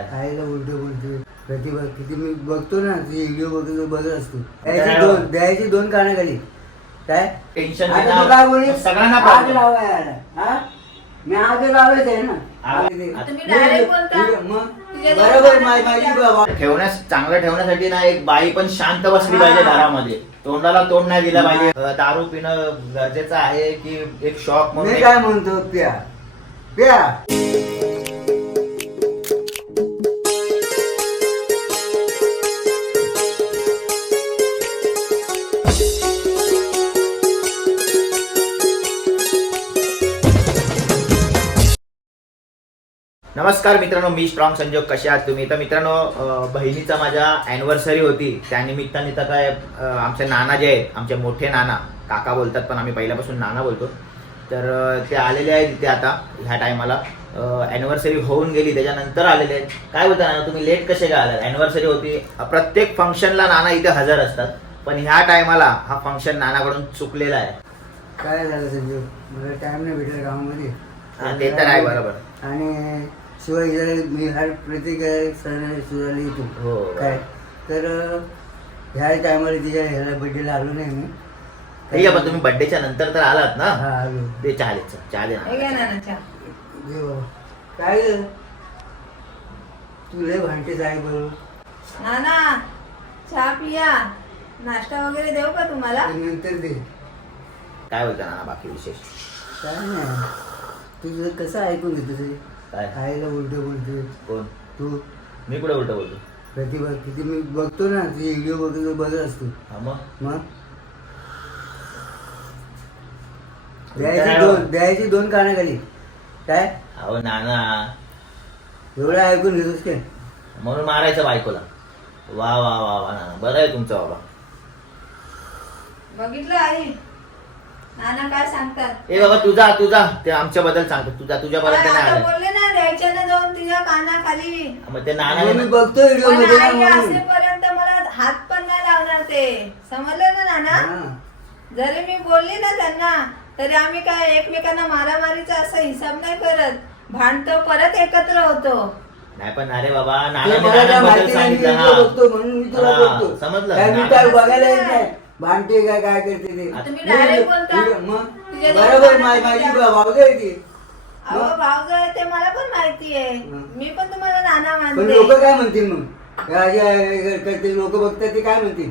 खायला उलटे बोलते प्रतिभा किती मी बघतो ना तुझे व्हिडिओ बघतो बघत असतो. काय द्यायची? दोन द्यायची दोन कानाखाली काय? टेन्शन आता तू काय बोलली? सगळ्यांना आग problem. हा? मी आग लावायच आहे ना. आग- direct बोलता. मग तुझ्या बरोबर दोन माझी माझी बाबा. ठेवण्यास चांगलं ठेवण्यासाठी ना एक बाई पण शांत बसली हा. पाहिजे घरामध्ये तोंडाला तोंड नाही दिलं पाहिजे. अं, दारू पिणं गरजेचं आहे की एक शॉक म्हणून मी एक- काय म्हणतो प्या. प्या. नमस्कार मित्रांनो मी स्ट्रॉंग संजोग कसे आहात तुम्ही? तर मित्रांनो बहिणीचा माझ्या अॅनिव्हर्सरी होती. त्या निमित्ताने तर काय आमचे नाना जे आहेत आमचे मोठे नाना काका बोलतात पण आम्ही पहिल्यापासून नाना बोलतो. तर ते आलेले आहेत इथे आता ह्या टायमाला अॅनिव्हर्सरी होऊन गेली त्याच्यानंतर आलेले आहेत. काय बोलता नाना तुम्ही लेट कसे काय आलात? अॅनिव्हर्सरी होती. प्रत्येक फंक्शनला नाना इथे हजर असतात. पण ह्या टायमाला हा फंक्शन नानाकडून चुकलेला आहे. काय झालं संजू? मला टाइम नाही भेटला गावामध्ये. ते तर आहे बरोबर. आणि शिवाय इथे मी हर प्रत्येक सण सुराला येतो. हो. काय? तर ह्या टायमाला तिच्या ह्याला बड्डेला आलो नाही मी. ठीक आहे पण तुम्ही बर्थडेच्या नंतर तर आलात ना? हा आलो. दे चहा हे घ्या ना. ना चहा. दे बाबा. काय ग? तू लय भांडतेच आहे बरोबर नाना चहा पिया. नाश्ता वगैरे देऊ का तुम्हाला? नंतर दे. काय बोलता नाना बाकी विशेष? काय नाही. तुझं कसं ऐकून घेतो तुझे काय? खायला उलट बोलते कोण? तू? मी कुठे उलट बोलतो? प्रतिभा किती मी बघतो ना तुझे व्हिडिओ बघतो बघत असतो. हा मग? मग? द्यायची काय दोन? द्यायची दोन कानाखाली काय? अहो नाना. एवढं ऐकून घेतोस काय? म्हणून मारायचं बायकोला. वा वा वा वा नाना. बरं आहे तुमचं बाबा. बघितलं आई? नाना काय सांगतात? ए बाबा तुझा तुझा ते आमच्या बद्दल सांगतो तुझा तुझ्यापर्यंत आता नाही आलं. बोलले ना कानाखाली. मग ते नाना मग मी बघतो व्हिडिओ पण मध्ये ना आई म्हणून. असेपर्यंत मला हात पण नाही लावणार ते. समजलं ना नाना? हा. जरी मी बोलली ना त्यांना तरी आम्ही काय एकमेकांना मारामारीचा असा हिसाब नाही करत. भांडतो परत एकत्र होतो. नाही पण अरे बाबा ते नानाने मला काय नानाबद्दल माहिती नाही, मी सांगितलं व्हिडिओ हा. बघतो म्हणून मी तुला हा, बघतो. समजलं. काय मी ना- काय बघायला येत नाही. भांडते काय काय करते ते. तुम्ही मी- direct बोलता. मी- मग? तुझ्या दोन बरोबर माझी आहे ती. अहो भाऊज आहे ते मला पण माहिती आहे हं. मी पण तुम्हाला नाना पण मानते. लोक काय म्हणतील मग? ते लोक बघतात ते काय म्हणतील?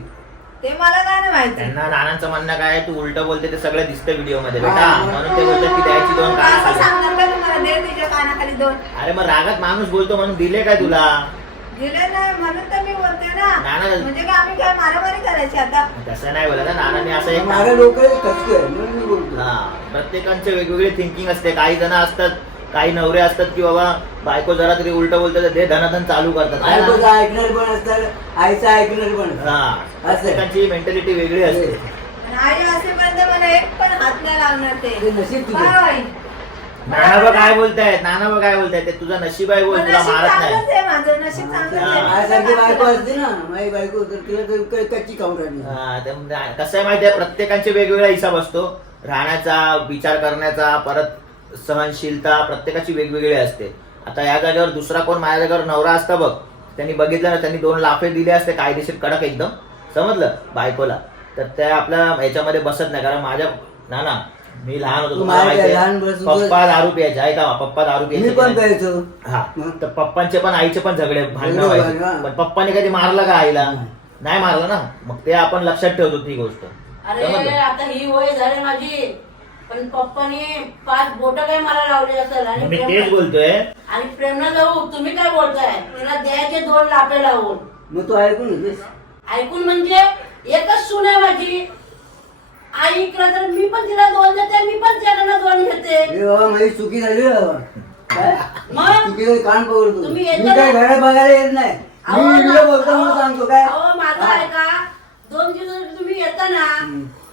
ते मला काय नाही माहिती. त्यांना नानांचं म्हणणं काय आहे, तू उलट बोलते ते सगळं दिसतं व्हिडिओमध्ये बेटा. हा. म्हणून ते बोलतात की द्यायची दोन असं सांगणार का तुम्हाला? दे तिच्या कानाखाली दोन. अरे मग रागात माणूस बोलतो म्हणून दिले काय तुला? दिले नाही म्हणून तर मी बोलते ना नाना- म्हणजे काय आम्ही काय मारामारी करायची आता तसं नाही बोलत हा. नानाने असं एक माझ्या लोक कचके आहे म्हणून मी बोलतो हा प्रत्येकांचे वेगवेगळे थिंकिंग असते काही जण असतात काही नवरे असतात की बाबा बायको जरा तरी उलट बोलतात तर ते धनाधन चालू करतात है बायकोचं? ऐकणार पण असतात आईचं ऐकणार पण असतं. हा प्रत्येकाची मेंटॅलिटी वेगळी असते आणि आई असेपर्यंत मला एक पण हात नाही लावणार ते ते नशीब तुझं. काय होईल? नाना बघ काय बोलतायत नाना बघ काय बोलतायत ते तुझं नशीब आहे बोल पण तुला नशीब मारत नाही. आहे माझं नशीब चांगलंच आहे. माझ्यासारखी बायको असते ना माझी बायको तर तिला तर क- कच्ची काउंटर हा, ते म्हणजे कसं आहे माहितीये प्रत्येकाचे वेगवेगळा हिसाब असतो. राहण्याचा विचार करण्याचा परत सहनशीलता प्रत्येकाची वेगवेगळी असते. आता या जागेवर दुसरा कोण माझ्या जागेवर नवरा असता बघ त्यांनी बघितलं ना त्यांनी दोन लाफे दिले असते कायदेशीर कडक एकदम. समजलं? बायकोला. तर त्या आपल्या ह्याच्यामध्ये बसत नाही कारण माझ्या ना ना मी लहान होतो तू तुम्हाला लहानपासून पप्पा दारू प्यायचे ऐका पप्पा दारू मी पण नाही. प्यायचो. हा? तर पप्पांचे पण आईचे पण झगडे भांडणं झगडे व्हायचे. पण पप्पाने कधी मारलं का आईला? नाही. मारलं ना. मग ते आपण लक्षात ठेवतो ती गोष्ट. अरे समजलं? आता ही वय झाली माझी. पण पप्पाने पाच बोट काय मला लावले असेल आणि मी प्रेम- तेच बोलतोय. आणि प्रेमना जाऊ तुम्ही काय बोलताय? तिला द्यायचे दोन लापे लावून. मग तू ऐकून ऐकून म्हणजे एकच सून आहे माझी. आई इकडं तर मी पण तिला दोन देते मी पण त्याला दोन घेते. अरे बाबा माझी चुकी झाली रे बाबा काय मग चुकीचं कान पकडतो तुम्ही मी काय ना? घरात बघायला येत नाही. अहो, मी व्हिडिओ ना- बघतो म्हणून सांगतो काय? अहो माझं हा. ऐका. दोन दिवस तुम्ही येता ना.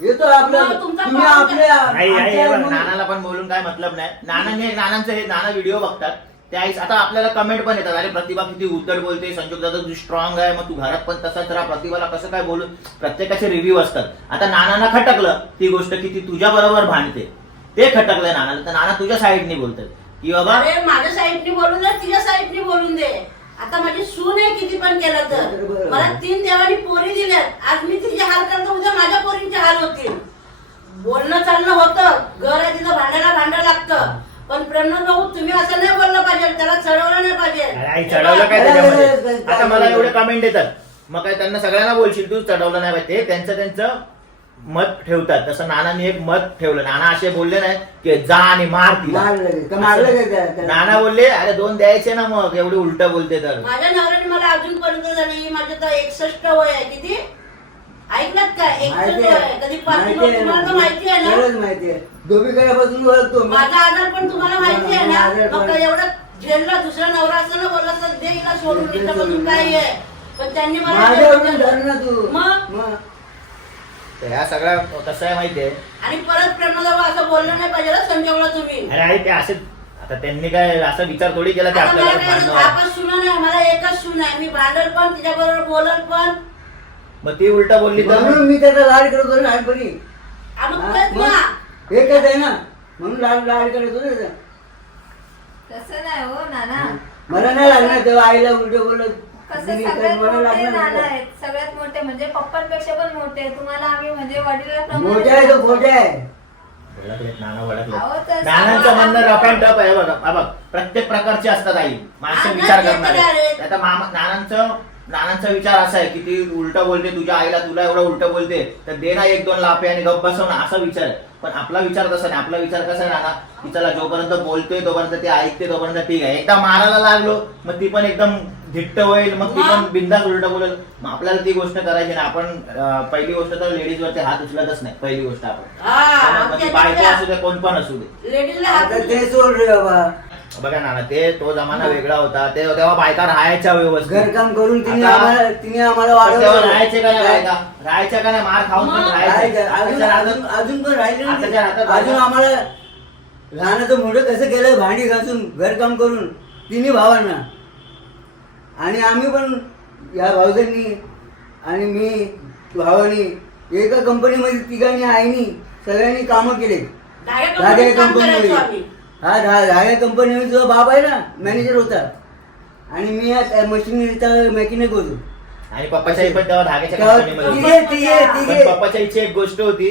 येतो आपल्या मग तुमचा तुम्ही पाहुणा- आपल्या आई आई आमच्या हे बघ, म्हणून- नानाला पण बोलून काय मतलब नाही. नानाने नानांचं हे नाना व्हिडिओ बघतात. ते आई आता आपल्याला कमेंट पण येतात अरे प्रतिभा किती उद्धट बोलते संजोग दादा तू स्ट्रॉंग आहे मग तू घरात पण तसाच राहा प्रतिभाला कसं काय बोलून प्रत्येकाचे रिव्ह्यू असतात. आता नानांना खटकलं ती गोष्ट की ती तुझ्या बरोबर भांडते. ते खटकलंय नानाला. तर नाना तुझ्या साईडनी बोलतात. की बाबा अरे माझ्या साईडनी बोलून दे तिच्या साईडनी बोलून दे. आता माझी सून आहे किती पण केलं तर. मला तीन देवानी पोरी दिल्यात. आज मी तिचे हाल करतो उद्या माझ्या पोरींचे हाल होतील. बोलणं चालणं होतं. घर आहे तिथं भांडायला भांडं लागतं. पण प्रेमनाथ भाऊ तुम्ही असं नाही बोललं पाहिजे. त्याला चढवलं नाही पाहिजे. अरे आई चढवलं काय त्याच्यामध्ये? आता मला एवढे कमेंट येतात. मग काय त्यांना सगळ्यांना बोलशील तू चढवलं नाही पाहिजे. ते त्यांचं त्यांचं मत ठेवतात. तसं नानांनी एक मत ठेवलं. नाना असे बोलले नाही की जा आणि मार तिला. मारलं लगेच. का मारलं का त्या- त्या- नाना बोलले अरे दोन द्यायचे ना मग. एवढी उलट बोलते तर. माझ्या नवऱ्याने मला अजूनपर्यंत झाली माझं तर एकसष्ट वय आहे. किती? ऐकलात का माहिती आहे. आहे. कधी पाच माहिती आहे तुम्हाला तर माहिती आहे ना. ना खरंच माहिती आहे धोबीकड्यापासून ओळखतो मी. माझा आजार पण तुम्हाला माहिती आहे ना आजार पण- एवढं झेलला दुसरा नवरा असताना बोलला असता दे का सोडून दे. काय आहे पण त्यांनी मला माझ्यावरून धर ना तू मग? मग. तर ह्या सगळ्या कसं आहे माहितीये आणि परत प्रेमदाव असं बोललं नाही पाहिजे ना संजयला तुम्ही अरे आई ते असे आता त्यांनी काय असा विचार थोडी केला की आता मला आपल्याला काय भांडणं दहा आहे. पाच सुना नाही मला एकच सून आहे मी भांडल पण तिच्याबरोबर बोलल पण मग ती उलट बोलली तर? म्हणून मी त्याचा लाड करतो ना लहानपणी हा, मग? ना एकच आहे ना म्हणून लाड लाड करतो ना त्याचा. तसं नाही हो नाना. मला नाही लागणार तेव्हा आईला उलट बोलत कसं दिली तर सगळ्यात मला मोठे लागणार नाना नाही. आहेत. सगळ्यात मोठे म्हणजे पप्पांपेक्षा पण मोठे तुम्हाला आम्ही म्हणजे मोठा आहे तो मोठा आहे. ओळखलेत, नाना ओळखले अहो, तर नानांचं सर्व म्हणणं आपण- रफ अँड टफ आहे बघा. हा बघ प्रत्येक प्रकारचे असतात आई. माणसं विचार ते तर करणारे आहे. आता मामा नानांचं नानांचा विचार असा आहे की ती उलट बोलते तुझ्या आईला तुला एवढं उलट बोलते तर दे ना एक दोन लापे आणि गप्प बसव ना असा विचार आहे. पण आपला विचार तसा नाही. आपला विचार कसा आहे नाना की चला जोपर्यंत बोलतोय तोपर्यंत ते ऐकते तोपर्यंत ठीक आहे. एकदा मारायला लागलो मग ती पण एकदम धिट्ट होईल मग ती पण बिंदास उलट बोलेल. मग आपल्याला ती गोष्ट करायची नाही. आपण पहिली गोष्ट तर लेडीज वरती हात उचलतच नाही पहिली गोष्ट आपण. हा बायको असू दे कोण पण असू दे. लेडीजला हात आता ते सोड रे बाबा. बघा ना ते तो जमाना वेगळा होता. ते तेव्हा बायका राहायच्या व्यवस्थित. घरकाम करून तिने आता- आम्हाला तिने आम्हाला तेव्हा वाढवलं राहायचे का नाही बायका? राहायच्या का नाही? मार खाऊन पण राहायचे. राहायचं. अजून आताच्या अजून अजून पण राहिले ना आताच्या ते. हातात अजून आम्हाला लहानाचं मोठं कसं केलं? भांडी घासून घरकाम करून. तिन्ही भावांना. आणि आम्ही पण या भावजांनी आणि मी भावानी एका कंपनीमध्ये तिघांनी आईनी सगळ्यांनी कामं केले. कंपनीत काम कंपनीमध्ये करायचो आम्ही. हा धाग्या कंपनीमध्ये जो बाप आहे ना मॅनेजर होता. आणि मी या मशिनरीचा मेकॅनिक होतो. आणि पप्पाच्या आई पण तेव्हा धाग्याच्या तेव्हा कंपनीमध्ये होती. तिघे तिघे. पण तिघे पप्पाच्या आईची एक गोष्ट होती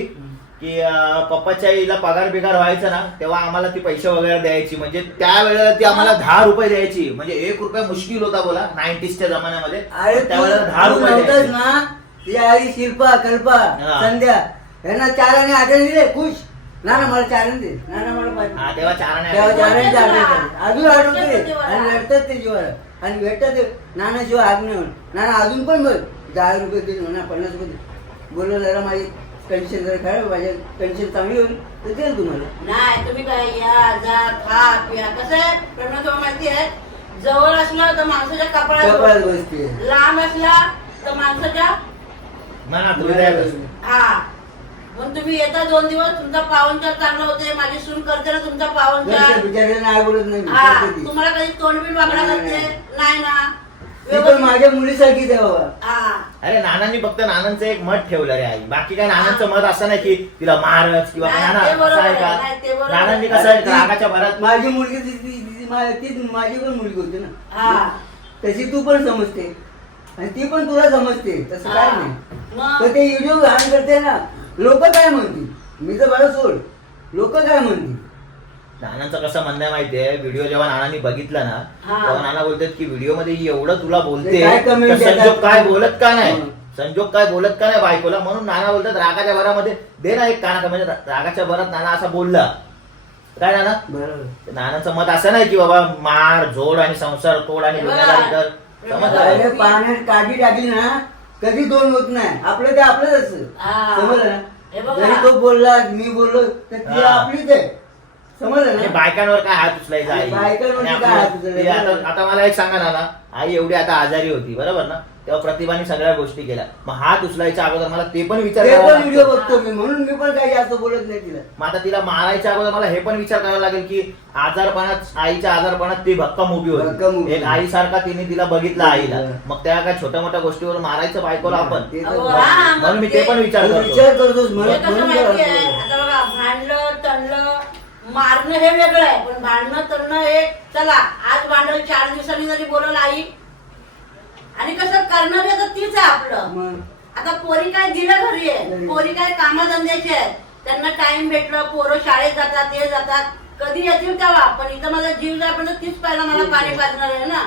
की अं, पप्पाच्या आईला पगार बिगार व्हायचा ना तेव्हा आम्हाला ती पैसे वगैरे द्यायची. म्हणजे त्यावेळेला ती आम्हाला दहा रुपये द्यायची. म्हणजे एक रुपये मुश्किल होता बोला नाईन्टीजच्या जमान्यामध्ये. अरे त्यावेळेला दहा तू रुपये द्यायचे. ना? ती आई शिल्पा कल्पा हा. संध्या यांना चाराने आठवण दिले खुश. ना ना मला चारण दे. ना ना मला पाहिजे हा तेव्हा तुला. झाली. अजून. आणि रडतात ते जीवाला आणि भेटतात ते नाना शिवाय हाक नाही. नाना अजून पण बघ दहा रुपये दे ना पन्नास रुपये दे. बोललो जरा माझी कंडिशन जरा खराब माझ्या कंडिशन चांगली होईल तर देईल तुम्हाला. नाही तुम्ही काय या जा खा पिया. कसं आहे? भाऊ माहिती आहे? जवळ असलं तर माणसाच्या कपाळात कपाळात बसते. लांब असला तर माणसाच्या मनात हृदयात असते. हा. मग तुम्ही येता दोन दिवस तुमचा पावनचार चांगला होते माझी सून करते ना तुमचा पावनचार बिचारे नाही बोलत नाही. हा ती. तुम्हाला कधी तोंडबीड वाकडा नाही, करते? नाही. नाही ना. ती पण व्यवस्थित- माझ्या मुलीसारखीच आहे बाबा. हा. अरे नानांनी फक्त नानांचं एक मत ठेवलं रे आई. बाकी काय नानांचं मत असं नाही की तिला मारच किंवा नाही, नाना ते असं बरोबर आहे आहे, का? नाही, ते बरोबर नानांनी. कसं आहे रागाच्या भरात माझी मुलगी ती- ती- ती- मा- ती माझी पण मुलगी होती हा. ना तशी तू पण समजते. आणि ती पण तुला समजते तसं काय हा. नाही. मग? तर ते व्हिडिओ घाण करते ना. लोक काय म्हणतील? मी तर मला सोड. लोक काय म्हणतील? नानांचं कसं म्हणणं आहे माहितीये? व्हिडिओ जेव्हा नानांनी बघितला ना हा. तेव्हा नाना बोलतात की व्हिडिओमध्ये ही एवढं तुला बोलते ते काय comment तर संजोग? काय बोलत का नाही? हं. संजोग काय बोलत का नाही बायकोला? म्हणून नाना बोलतात रागाच्या भरामध्ये दे ना एक काना म्हणजे रा- रागाच्या भरात नाना असा बोलला. काय नाना? बरोबर. नानांचं मत असं नाही की बाबा मार जोड आणि संसार तोड आणि हे बघा. पाण्यात काठी टाकली ना कधी दोन होत नाही आपलं ते आपलंच असतं हा. समजलं हे ना बघा. जरी तो बोलला मी बोललो तर ती हा. आपलीच आहे समजलं ना बायकांवर काय हात उचलायचा आई बायकांवर आणि काय आपलं- हात उचलायचा? आता आता मला एक सांगा नाना आई एवढी आता आजारी होती बरोबर ना तेव्हा प्रतिभाने सगळ्या गोष्टी केल्या मग हात उचलायच्या अगोदर मला ते पण विचार ते पण. व्हिडिओ बघतो मी म्हणून मी पण काही जास्त बोलत नाही तिला मग आता तिला मारायच्या अगोदर मला हे पण विचार करावा लागेल की आजारपणात आईच्या आजारपणात ती भक्कम उभी भक्कम होती उभी. एक आईसारखा तिने तिला बघितलं आईला. मग त्या काय छोट्या मोठ्या गोष्टीवर मारायचं बायकोला आपण ते तर अहो, बघ. हा, मग म्हणून मी ते पण विचार तू करतो विचार करतोस हे म्हणून कसं म्हणून माहिती आहे जरा- आता बघा भांडलं तणलं मारणं हे वेगळं आहे पण भांडणं तणणं हे चला आज भांडल चार दिवसांनी जरी बोलल आई करणारे तर तीच आहे आपलं. आता पोरी काय दिलं घरी आहे. पोरी काय कामधंद्याचे आहेत? त्यांना टाइम भेटलं पोरं शाळेत जातात ते जातात. कधी येतील तेव्हा? पण इथं माझा जीव जायपर्यंत तीच पहिला मला पाणी पाजणार आहे ना.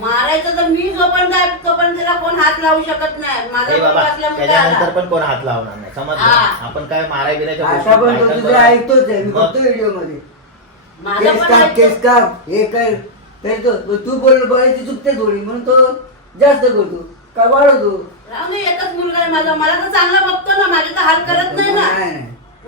मारायचं तर मी जोपर्यंत आहे तोपर्यंत तिला कोण हात लावू शकत नाही. माझा बाबा त्याच्यानंतर. पण कोण हात लावणार नाही. समजलं? हा. आपण काय माराय बिरायच्या आता पण तो गोष्टी तुझं ऐकतोच आहे. मी? बघतो व्हिडिओमध्ये माझं केस पण काप ऐकतो. केस काप हे कर. तरी तो तो तू बोल बोलायची चुकते थोडी म्हणून तो जास्त करतो का वाढवतो? एकच मुलगा आहे माझा. मला तर चांगला बघतो ना माझे तर हाल करत नाही ना.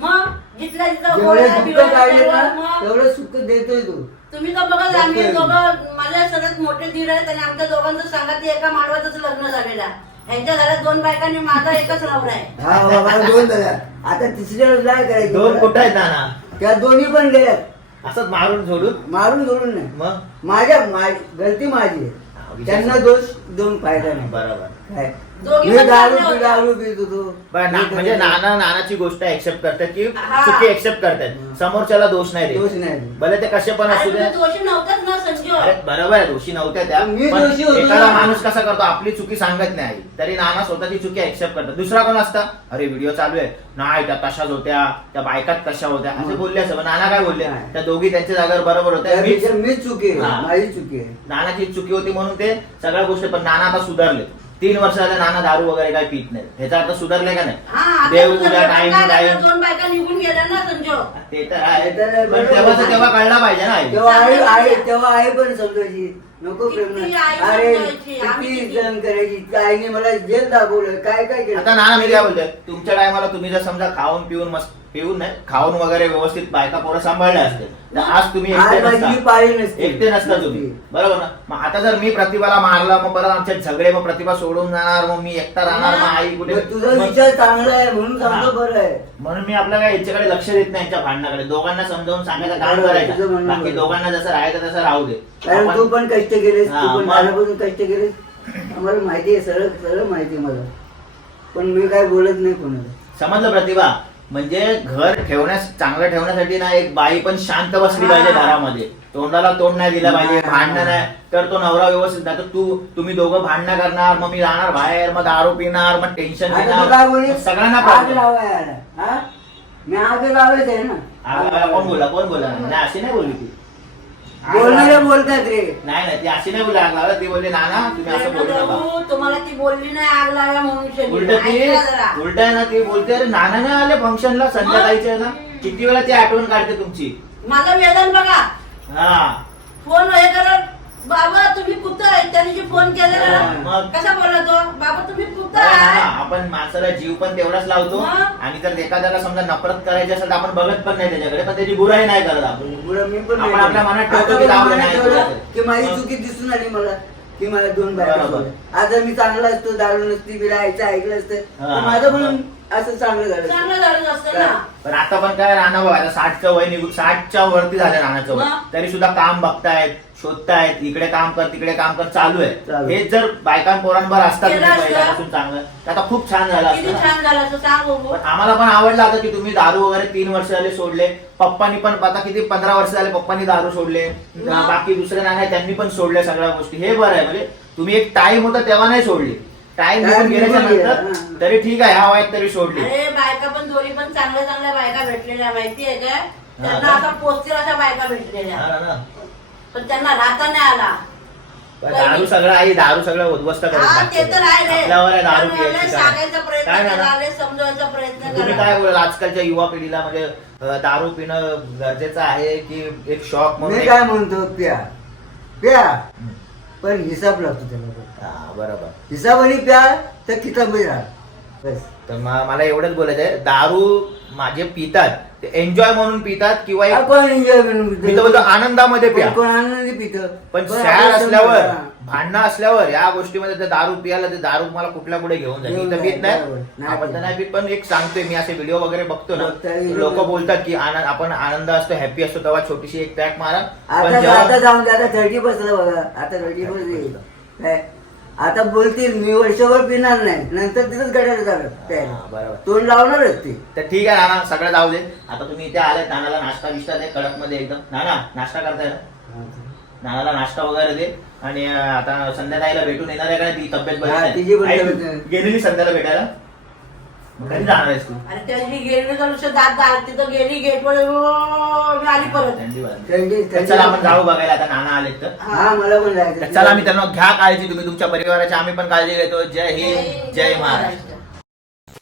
मग जिथल्या जिथं जेवढे गोळ्या दुःख बिवळ्या काढले सर्व ना मग. तेवढं सुख देतोय तू. तुम्ही तर बघा आम्ही. दोघं माझ्या सगळ्यात मोठे धीर आहेत आणि आमच्या दोघांचं सांगत एका मांडवातच लग्न झालेलं आहे. यांच्या घरात दोन बायकांनी माझा एकच नवरा आहे. हा बाबा दोन झाल्या. आता तिसऱ्या काय करायचं? दोन? कुठं आहेत नाना? त्या दोन्ही पण गेल्यात. असंच मारून सोडून? मारून सोडून नाही. मग? माझ्या मा- गलती माझी आहे. त्यांना. दोष देऊन फायदा नाही. बरोबर. काय? दोघी मी पण दारू चांगल्या पी- होत्या. दारू पित होतो. बरं, ना- मी म्हणजे. नाना नानाची गोष्ट एक्सेप्ट करतात की हा. चुकी एक्सेप्ट करतात. समोरच्याला दोष नाही दोष देत. नाही भले ते कसे पण असू दे. तुम्ही दोषी नव्हताच ना संजू. अरे बरोबर आहे दोषी नव्हत्या त्या. मी पण दोषी होतो एखादा ना. माणूस कसा करतो आपली चुकी सांगत नाही तरी नाना स्वतःची चुकी एक्सेप्ट करतात. दुसरा कोण असता? अरे व्हिडिओ चालू आहे. नाही त्या तशाच होत्या. त्या बायकात तशा होत्या. असे. बोलले असं पण नाना काय बोलले? नाही. त्या दोघी त्यांच्या जागेवर बरोबर होत्या. मीच मीच चुकी आहे. हा. माझी चुकी आहे. नानाची चुकी होती म्हणून ते सगळ्या गोष्टी पण नाना आता सुधारले तीन वर्ष झाले नाना दारू वगैरे काही पित नाही. ह्याचा आता सुधारले का नाही? हा आता देव तुझं उद्या लग्न टाइम काय टाइम झालं? दोन बायका निघून गेल्या ना संजू ते तर आहे. ते तर पण. तेव्हाच तेव्हा कळला पाहिजे ना. आई. तेव्हा आई चांगलं आई आहे. तेव्हा आई पण समजायची. नको किती प्रेम आई अरे समजायची, आम्ही किती किती- जण करायची? त्या आईने मला जेल दाखवलं काय काय केलं? आता नाना मी काय बोलतोय? तुमच्या टायमाला तुम्ही जर समजा खाऊन पिऊन मस्त पिऊन नाही खाऊन वगैरे व्यवस्थित बायका पोरं सांभाळल्या असते तर आज तुम्ही आज एकटे माझी नसता. पाळी नसती. एकटे नसता तुम्ही. बरोबर ना? मग आता जर मी प्रतिभाला मारला मग परत आमच्यात झगडे मग प्रतिभा सोडून जाणार मग मी एकटा राहणार मग आई कुठे? मग तुझा मग- विचार चांगला आहे म्हणून हा. बरं आहे. म्हणून मी आपल्या काय याच्याकडे लक्ष देत नाही यांच्या भांडणाकडे. दोघांना समजावून सांगायचं काम बरोबर, तुझं करायचं म्हणणं बाकी बरोबर. दोघांना जसं राहायचं तसं राहू दे. कारण आपण- तू पण कष्ट केलेस हा, तू पण मग- कष्ट केलेस. आम्हाला माहिती आहे सरळ सरळ माहिती आहे मला. पण मी काय बोलत नाही कोणाला. समजलं प्रतिभा? म्हणजे घर ठेवण्यास चांगलं ठेवण्यासाठी ना एक बाई पण शांत बसली पाहिजे. घरामध्ये. तोंडाला तोंड नाही दिलं पाहिजे. भांडणं नाही. तर तो नवरा व्यवस्थित नाही तर तू तुम्ही दोघं भांडणं करणार मग मी जाणार बाहेर मग दारू पिणार मग टेन्शन मग सगळ्यांना हा? मी आग लावायचं आहे ना. कोण बोला कोण बोला नाही अशी नाही बोलली ती. बोलणारे बोलतात रे नाही नाही ती अशी नाही बोलली आग लावा ती बोलली नाना तुम्ही असं बोलू नका. तुम्हाला ती बोलली नाही आग लावा म्हणून. उलट ती ऐका जरा. उलट आहे ना ती बोलते अरे नाना नाही आले फंक्शनला संध्याकाळीचे ना. किती वेळा ती आठवण काढते तुमची? माझं वेदन बघा. हा. फोन हे करत बाबा तुम्ही कुठं आहे त्याने जे फोन केलेला हा, ना, मग? कसा बोलतो बाबा तुम्ही कुठं हा, आहे आपण माणसाला जीव पण तेवढाच लावतो? आणि जर एखाद्याला समजा नफरत करायची असेल तर आपण बघत पण नाही त्याच्याकडे पण त्याची बुराई नाही करत आपण पुढं मी पण आपण नाही आपल्या मनात आता ठेवतो की पण जाऊ दे, मनात नाही ठेवलं करायचं. की माझी मग? चुकी दिसून आली मला की मला दोन बायका बरोबर. सोडल्या. आज जर मी चांगला असतो दारू नसती मी राहायचं ऐकलं असतं हा. माझं पण असं चांगलं झालं असतं. चांगलं झालं असतं ना पण आता पण काय राहणार बघा आता साठचं वय निघून साठच्या वरती झालं राहण्याचं वय मग? तरी सुद्धा काम बघतायत शोधतायत इकडे काम कर तिकडे काम कर चालू आहे. हेच जर बायकां पोरांवर असतात केलं तुम्ही असतं. पहिल्यापासून चांगलं तर आता खूप छान झालं किती असतं ना. छान झालं असं सांग बघू पण आम्हाला पण आवडलं आता की तुम्ही दारू वगैरे तीन वर्ष झाले सोडले पप्पानी पण आता किती पंधरा वर्ष झाले पप्पानी दारू सोडले मग? बाकी दुसरे नाणे त्यांनी पण सोडले सगळ्या गोष्टी हे बरं आहे म्हणजे तुम्ही एक टाइम होता तेव्हा नाही सोडली टाइम निघून गेल्याच्यानंतर हा. तरी ठीक आहे ह्या वयात तरी सोडली अरे बायका पण दोन्ही पण चांगल्या चांगल्या बायका भेटलेल्या माहिती आहे काय त्यांना का? आता पोचतील अशा बायका भेटलेल्या हा ना. पण त्यांना राहता नाही आला पण दारू सगळं आहे दारू सगळं उद्ध्वस्त करून हा ते टाकते. तर आहे आपल्यावर आहे दारू पण पियाची मला काय. सांगायचा प्रयत्न काय ना? करा समजवायचा प्रयत्न तुम्ही करा काय बोलाल आजकालच्या युवा पिढीला म्हणजे अं, दारू पिणं गरजेचं आहे की एक शॉक म्हणून मी एक- काय म्हणतो प्या प्या. पण हिसाब लागतो त्याला हा, बरोबर. हिसाबाने प्या तर किताबही राहा बस. तर म- मला एवढंच बोलायचं आहे दारू माझे पितात ते एन्जॉय म्हणून पितात किंवा एक आपण एन्जॉय मी तर बोलतो आनंदामध्ये प्या. कोण आनंदी पित. पण सॅड असल्यावर भांडणं असल्यावर या गोष्टीमध्ये ते दारू पियाला ते दारू मला कुठल्या कुठे घेऊन जाईल. घेऊन पित बरोबर. नाही. नाही आपण तर. नाही पित पण एक सांगतोय मी असे व्हिडिओ वगैरे बघतो ना. बघता येईल. लोक बोलतात की आनंद आपण आनंद असतो हॅपी असतो तेव्हा छोटीशी एक पॅक मारा. पण आता जेव्हा- आता जाऊन दे आता थर्टी बसला बघा. आता थर्टी बस येईल. काय? आता बोलतील मी वर्षभर पिणार नाही. नंतर तिथंच हा, प्यायला. बरोबर. तोंड लावणारच ते. तर ठीक आहे नाना सगळं जाऊ दे. आता तुम्ही इथे आले नानाला नाश्ता बिष्टा दे कडकमध्ये एकदम. नाना नाश्ता करताय ना? नानाला नाश्ता वगैरे दे. आणि अं, आता संध्याकाळीला भेटून येणार आहे का? ती तब्येत बरी हा, नाही? तिची पण आई, तब्येत नाही. गेलेली संध्याला भेटायला. कधी जाणार आहेस तू? आणि त्याची गेली तर नुसतं दात दात तिथं गेली गेटवर मी आली परत. थंडी वाजली. थंडी तर चला आपण जाऊ बघायला आता नाना आलेत तर. हा मला पण तर जायचं चला मित्रांनो घ्या काळजी तुम्ही तुमच्या परिवाराची आम्ही पण काळजी घेतो. जय हिंद जय महाराष्ट्र.